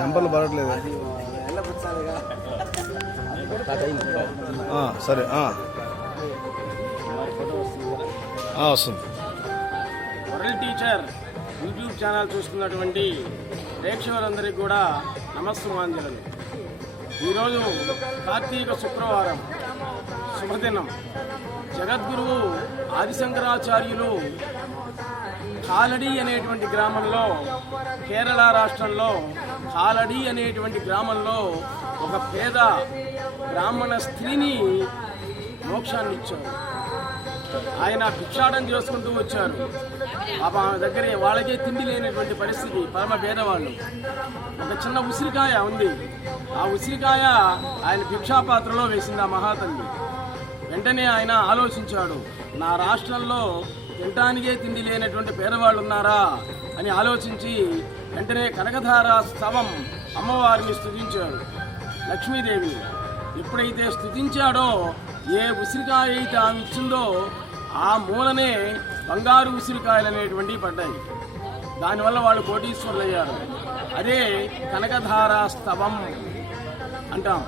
నెంబర్లు పడట్లేదు. సరే వస్తుంది. వరల్డ్ టీచర్ యూట్యూబ్ ఛానల్ చూస్తున్నటువంటి ప్రేక్షకులందరికీ కూడా నమస్సుమాంజలు. ఈరోజు కార్తీక శుక్రవారం శుభదినం. జగద్గురువు ఆదిశంకరాచార్యులు కాలడి అనేటువంటి గ్రామంలో కేరళ రాష్ట్రంలో కాలడి అనేటువంటి గ్రామంలో ఒక పేద బ్రాహ్మణ స్త్రీని మోక్షాన్ని ఇచ్చారు. ఆయన భిక్షాటం చేసుకుంటూ వచ్చారు. పాప ఆమె దగ్గర వాళ్ళకే తిండి లేనటువంటి పరిస్థితి పరమ పేదవాళ్ళు ఒక చిన్న ఉసిరికాయ ఉంది. ఆ ఉసిరికాయ ఆయన భిక్షాపాత్రలో వేసింది ఆ మహాతల్లి. వెంటనే ఆయన ఆలోచించాడు నా రాష్ట్రంలో తినటానికే తిండి లేనటువంటి పేదవాళ్ళు ఉన్నారా అని ఆలోచించి వెంటనే కనకధార స్తవం అమ్మవారిని స్థుతించాడు లక్ష్మీదేవి. ఎప్పుడైతే స్థుతించాడో ఏ ఉసిరికాయ అయితే ఆమె ఇచ్చిందో ఆ మూలనే బంగారు ఉసిరికాయలు అనేటువంటివి పడ్డాయి. దానివల్ల వాళ్ళు కోటీశ్వరులు అయ్యారు అదే కనకధార స్తవం అంటాం.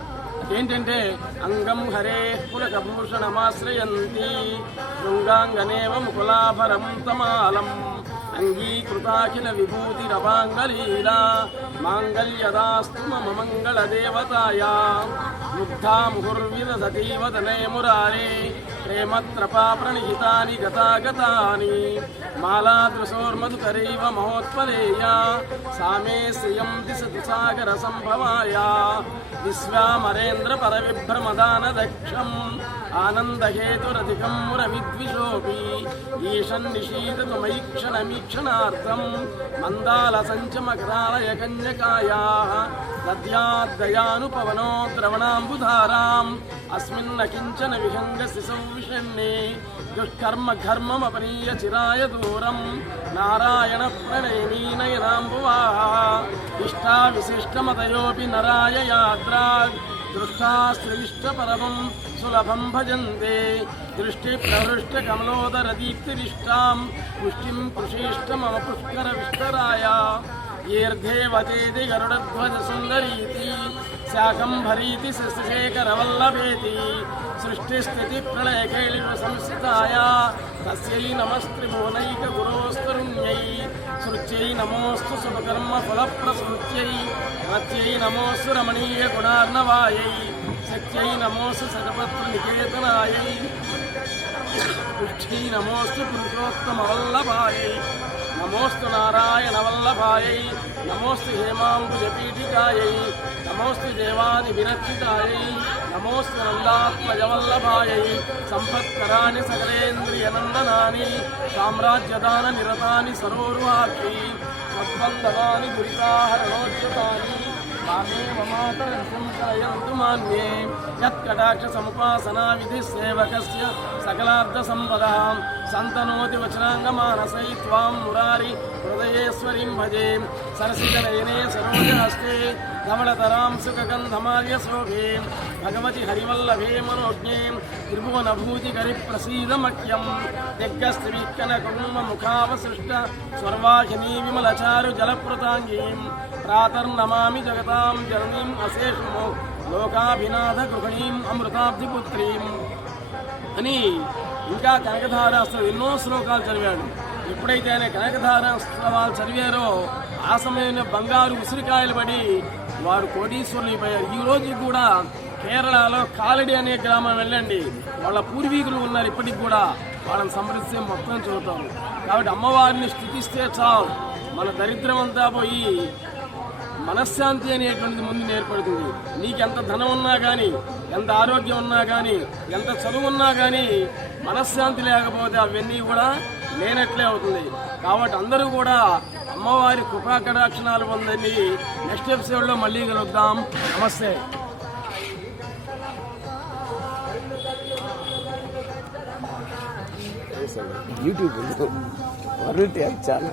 ఏంటంటే అంగం హరే పులకభూషణమాశ్రయంతి శృంగాంగనేవ ముకులాభరం తమాలం. అంగీకృతాఖిల విభూతిరవాంగలీలా మాంగళ్యదాస్తు మమ మంగళ ముగ్ధా ముహుర్విదసతీవ తనే మురారే. ప్రేమత్రపాప్రణిహితాని గతాగతాని మాలాదృశోర్మధుకరైవ మహోత్పలేయా సామే శ్రియం దిశతు సాగర సంభవాయా విశ్వామరేంద్ర పరవిభ్రమదాన దక్షం ఆనందహేతురధికం మురవిద్విషోపి. ఈషన్నిషీదతుమైక్షణమీక్షణార్థం మందాల సంచమకరాలయ కన్యకాయా దద్యాద్దయానుపవనో ద్రవణాంబుధారాం అస్మిన్న కించన విహంగసి సంవిషణ్ణే. దుష్కర్మ ఘర్మమపనీయ చిరాయ దూరం నారాయణ ప్రణయనీ నయనాంబువా ఇష్టా విశిష్టమతయోపి నరాయ యాద్రాగ్. దృష్టాస్త్రిష్టపరమం సులభం భజంతే. దృష్టి ప్రహృష్ట కమలోదర దీప్తిరిష్టాం పుష్టిం పుషిష్టమమ పుష్కర విష్టరాయ ఈర్ధేవతేది గరుడధ్వజ సుందరీతి. శాకంభరీతి శశిశేఖరవల్లభేతి. సృష్టిస్థితి ప్రళయకేళి సంస్థితాయ తస్యై నమస్త్రిభువనైక గురోస్తరుణ్యై. సత్యై నమోస్తు శతపత్ర నికేతనాయై పుష్ఠీ నమోస్తు పురుషోత్తమ పురుషోత్తమవల్లభాయై నమోస్తు నారాయణ వల్లభాయై నమోస్తు హేమాంబుజపీఠికాయై నమోస్తు దేవాది విరక్షితాయై నమోస్తు నందాత్మజవల్లభాయై సంపత్కరాణి సకలేంద్రియ నందనాని సామ్రాజ్యదాన నిరతాని సరోర్వాక్షి మద్వందనాని దురితాహరణో మామేవ మాతరం సంశయంతు మాన్యే యత్కటాక్ష సముపాసనా విధి సేవకస్య సకలార్థ సంపద సంతనోతి వచనాంగమానసై త్వాం మురారి హృదయేశ్వరీం భజే సరసిజనయనే సరోజహస్తే ధవళతరాం సుఖగంధమాల్య శోభే భగవతి హరివల్లభే మనోజ్ఞే త్రిభువనభూతికరి ప్రసీదమఖ్యం దిగ్గస్త్రీక్కన కుటుంబ ముఖావసృష్ట స్వర్వాహినీ విమలచారు జలప్రతాంగీం ప్రాతర్నమామి జగతాం జననీం అశేషము లోకాభినాథ గృహిణీం అమృతాబ్ధిపుత్రీం అని ఇంకా కనకధారాస్త్రం ఎన్నో శ్లోకాలు చదివాడు. ఎప్పుడైతే ఆయన వాళ్ళు చదివారో ఆ సమయంలో బంగారు ఉసిరికాయలు పడి వారు కోటీశ్వరులు అయిపోయారు ఈ రోజు కూడా కేరళలో కాలడి అనే గ్రామం వెళ్ళండి. వాళ్ళ పూర్వీకులు ఉన్నారు ఇప్పటికి కూడా. వాళ్ళని సంప్రదిస్తే మొత్తం చూద్దాం కాబట్టి అమ్మవారిని స్థుతిస్తే చాలు. మన దరిద్రం అంతా పోయి మనశ్శాంతి అనేటువంటిది ముందు ఏర్పడుతుంది నీకెంత ధనం ఉన్నా కానీ ఎంత ఆరోగ్యం ఉన్నా కానీ ఎంత చదువు ఉన్నా కానీ మనశ్శాంతి లేకపోతే అవన్నీ కూడా లేనట్లే అవుతుంది. కాబట్టి అందరూ కూడా అమ్మవారి కృపా కటాక్షణాలు పొందండి. నెక్స్ట్ ఎపిసోడ్లో మళ్ళీ కలుద్దాం. నమస్తే. యూట్యూబ్ చాలా